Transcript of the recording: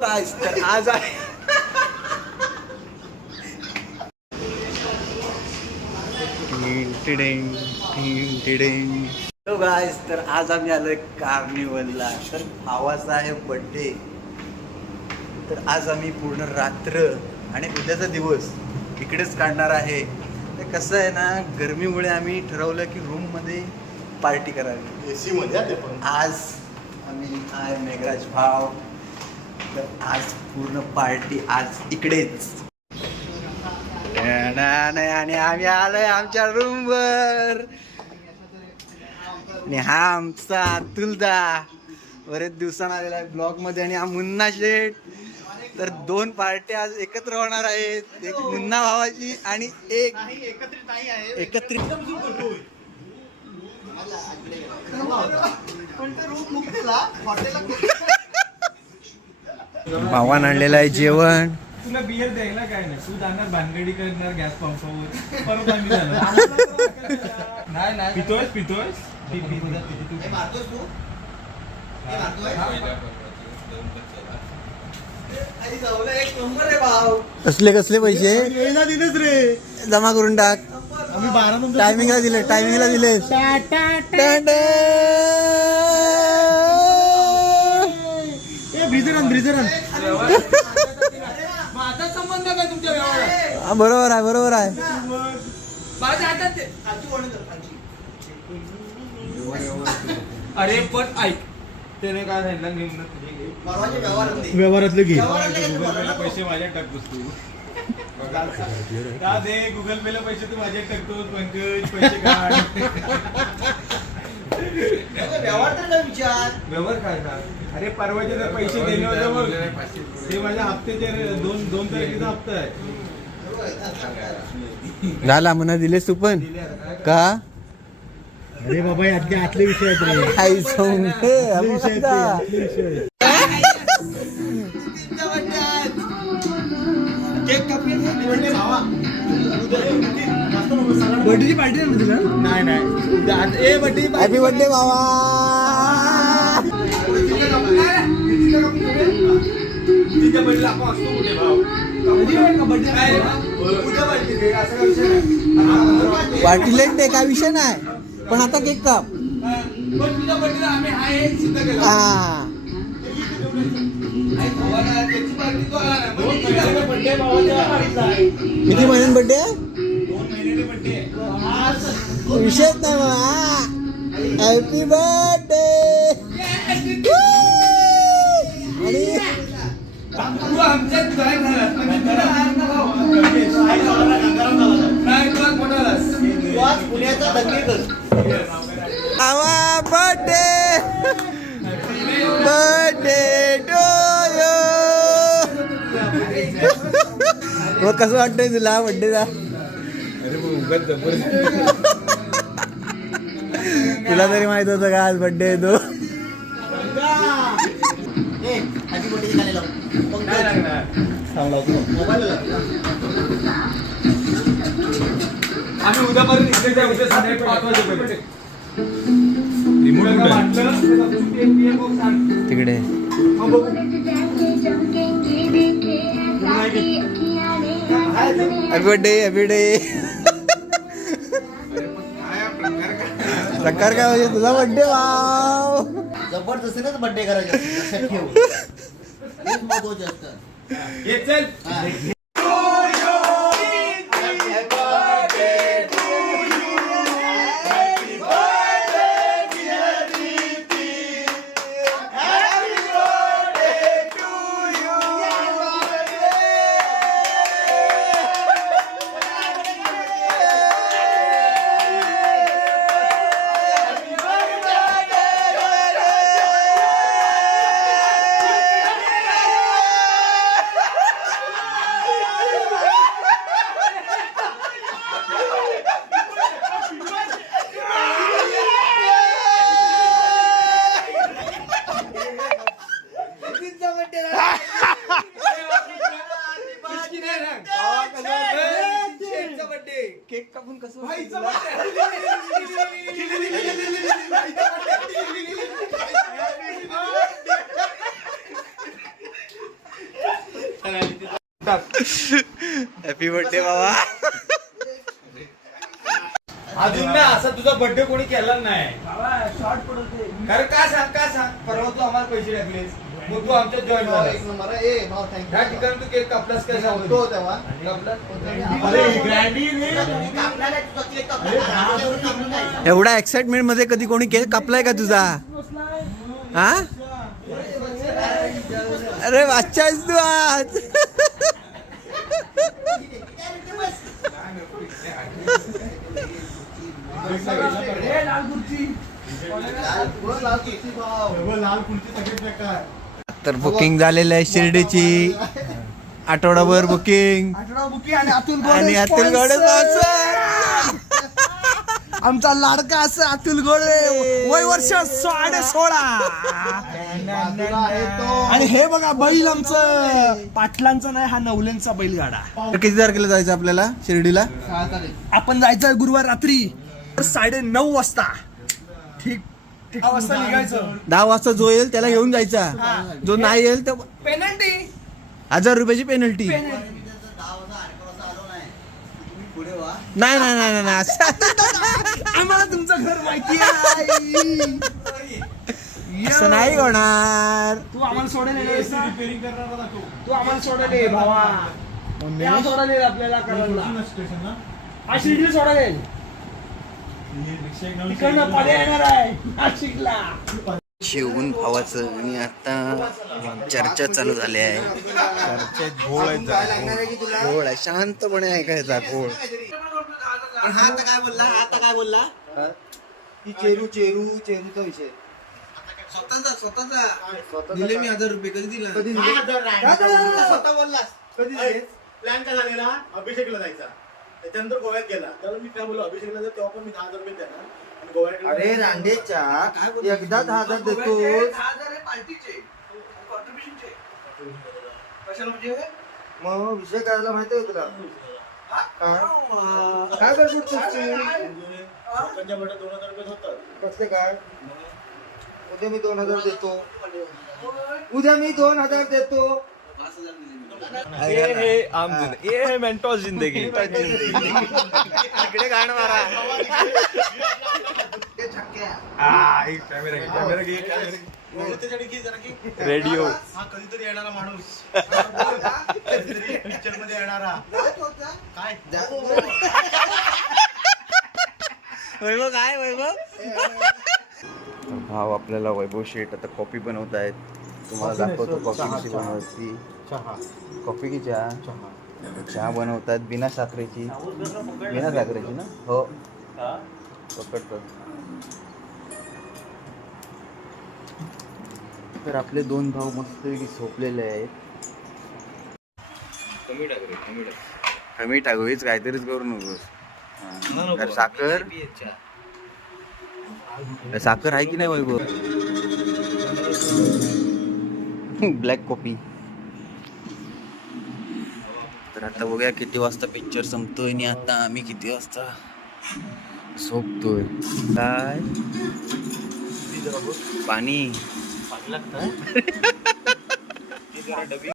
Guys तर आज आहे हॅलो गाइस तर आज आम्ही आलोय कार्निवलला. तर भावाचा आहे बर्थडे. तर आज आम्ही पूर्ण रात्र आणि उद्याचा दिवस इकडेच काढणार आहे. तर कसं आहे ना, गरमीमुळे आम्ही ठरवलं की रूममध्ये पार्टी करावी. एसी मध्ये ते पण आज आम्ही आहे मेघराज भाव. तर आज पूर्ण पार्टी आज इकडेच. आणि आम्ही आलोय आमच्या रूमवर. आणि हा आमचा अतुलदा बरेच दिवसांना आलेला आहे ब्लॉग मध्ये. आणि हा मुन्ना शेठ. तर दोन पार्टी आज एकत्र होणार आहेत, एक मुन्ना भावाची आणि एक एकत्रित. भावान आणलेलं आहे जेवण. तुला बियर द्यायला काय नाही, तू जाणार भानगडी करणार गॅस पंपावर, परत आम्ही जाणार. नाही पितोय कसले कसले पैसे दिलेच रे. जमा करून टाक. आम्ही 12 टायमिंगला दिले. ब्रिजर माझा संबंध काय तुमच्या व्यवहारात? बरोबर आहे. माझ्या हातात ते. अरे पण ऐक, त्याने काय सांगितलं नेमणं व्यवहारातलं घे. गुगल पेला पैसे माझ्या टाकतोस तू. का दे गुगल पेला पैसे तू माझ्या टाकतोस. पंकज पैसे काढ. व्यवहार काय का? अरे परवाचे जर पैसे दिले होते बघ, ते माझ्या हप्त्याचे दोन तारखेचा हप्ता आहे. झाला म्हणा दिलेस तू पण का? अरे बाबा आतले विषय आहेत रे. बर्थडेची पार्टी आहे तुला? नाही हॅपी बर्थडे भावा. पार्टी लेट दे, काय विषय नाही. पण आता केक काप. हा किती महिन्यात बर्थडे आहे? विषयच नाही मला. Happy birthday. Birthday to you. मग कसं वाटतंय तुला बर्थडेचा? तुला तरी माहित होतं का आज बर्थडे आहे तो? आम्ही उद्यापर्यंत इकडे जाऊ. उद्या संध्याकाळी 5 वाजेपर्यंत. तिकडे हॅपी बर्थडे. प्रकार काय म्हणजे तुझा बर्थडे वाव. जबरदस्तीनेच बर्थडे करायचा लक्षात ठेव. हेच महत्वाचे असतं. ये चल. केक कापून कसं हॅपी बर्थडे बाबा. अजून ना असा तुझा बर्थडे कोणी केला नाही. कारण काय सांग परवा तू आम्हाला पैसे टाकलेस मग तू आमच्यात जॉईन एक झालास. नंबर आहे. ए भाऊ थँक्यू. त्या ठिकाणी तू केक कापलास काय सांगतो होतो तेव्हा. एवढा एक्साइटमेंट मध्ये कधी कोणी केक कापलाय का तुझा? हा अरे अच्छा आहेस तू आज. तर बुकिंग झालेलं आहे शिर्डीची. आठवडाभर बुकिंग आणि अतुल गोडे आमचा लाडका असं अतुल गोडे वय वर्ष 16.5. आणि हे बघा बैल आमचं पाटलांचा नाही, हा नवल्यांचा बैलगाडा. किती तारखेला जायचं आपल्याला शिर्डीला? आपण जायचं गुरुवार रात्री 9:30 वाजता. ठीक 10 वाजता निघायचं. 10 वाजता जो येईल त्याला घेऊन जायचा. जो नाही येईल तर पेनल्टी 1000 रुपयाची पेनल्टी. नाही नाही नाही नाही असं आम्हाला तुमचं घर माहिती आहे. असं नाही होणार. तू आम्हाला सोडेल रिपेअरिंग करणार तू. तू आम्हाला सोडेल भावा. त्या सोडायला आपल्याला करायला स्टेशनला हा शिर्डी सोडायला तिकडनं पर्याय येणार आहे नाशिकला. शेवून भावाचं आणि आता चर्चा चालू झाली आहे. चर्चेत घोळ आहे. शांतपणे ऐकायचा घोळ. हा आता काय बोलला की चेरूचा विषय स्वतःचा दिले मी 1000 रुपये. कधी दिला? स्वतः बोललास. कधी प्लॅन काय झालेला अभिषेकला जायचा, त्याच्यानंतर गोव्यात गेला. त्यावेळी मी काय बोललो अभिषेकला जर तेव्हा पण मी 10,000 रुपये देणार आणि गोव्यात अरे रांडेच्या एकदा 10,000 देतो. मग विषय करायला माहिती आहे तुला काय करतो लोकांच्या बड्डे 2,000 रुपये होतात. कसले काय? उद्या मी 2,000 देतो. उद्या मी 2,000 देतो. ये है मेंटोस जिंदगी. इकडे गाणं मारा. रेडिओ हा कधीतरी येणारा माणूस, कधीतरी पिक्चर मध्ये येणारा काय वैभव काय वैभव? भाव आपल्याला वैभव शेठ आता कॉफी बनवत आहेत. तुम्हाला दाखवतो कॉफी कशी बनवायची. कॉफी की चहा? चहा बनवतात बिना साखरेची. बिना साखरेची ना? हो पकडतो. तर आपले 2 भाऊ मस्त झोपलेले आहेत. कमी टाकू हेच काहीतरीच करू नकोस. तर साखर आहे की नाही वैभव? Black coffee. तर आता बघूया किती वाजता पिक्चर संपतोय आणि आता आम्ही किती वाजता झोपतोय. काय पाणी